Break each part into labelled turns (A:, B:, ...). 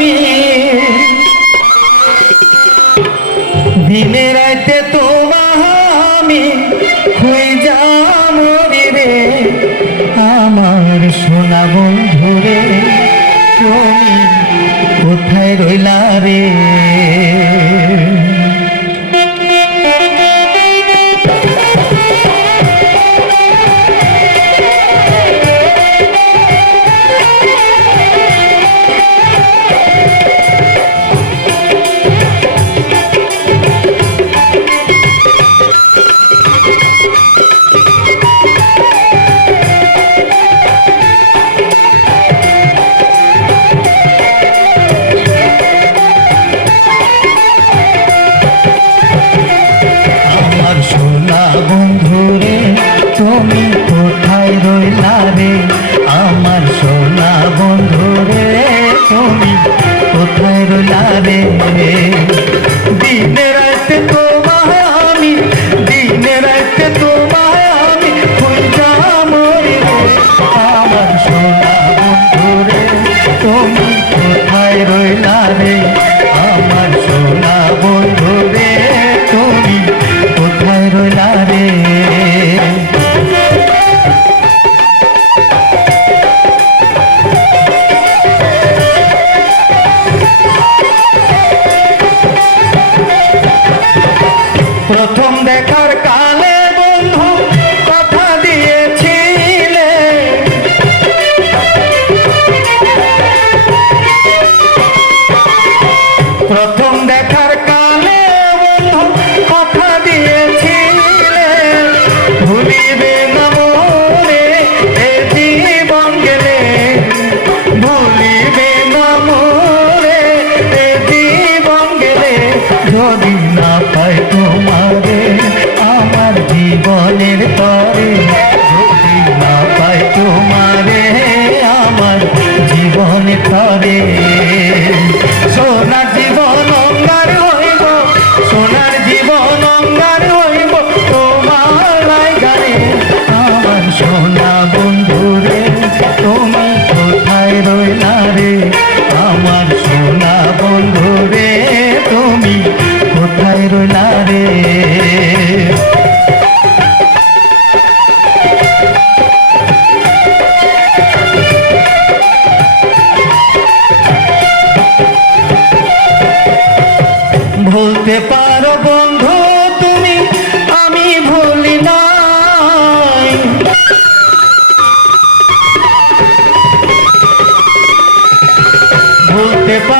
A: আমি দিনে তোমা আমি খুঁজা মরিবে আমার সোনা বন্ধুরে তুমি কোথায় রইলা রে? में প্রথম দেখার কালে বন্ধু কথা দিয়েছিলে। ভুলিবে না মনে এ জীবন গেলে। ভুলিবে না মনে এ জীবন গেলে। যদি ভুলতে পারো বন্ধু তুমি আমি ভুলি নাই। ভুলতে পারো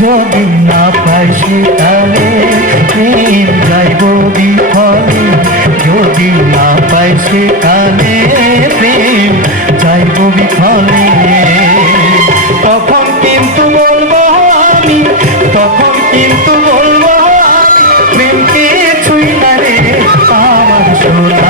A: যদি না পাই তাহলে প্রেম যাইব বিফলে। যদি না পাই তাহলে প্রেম যাইব বিফলে। তখন কিন্তু বলব আমি, তখন কিন্তু বলব আমি প্রেমকে ছুই না রে, আমার সোনা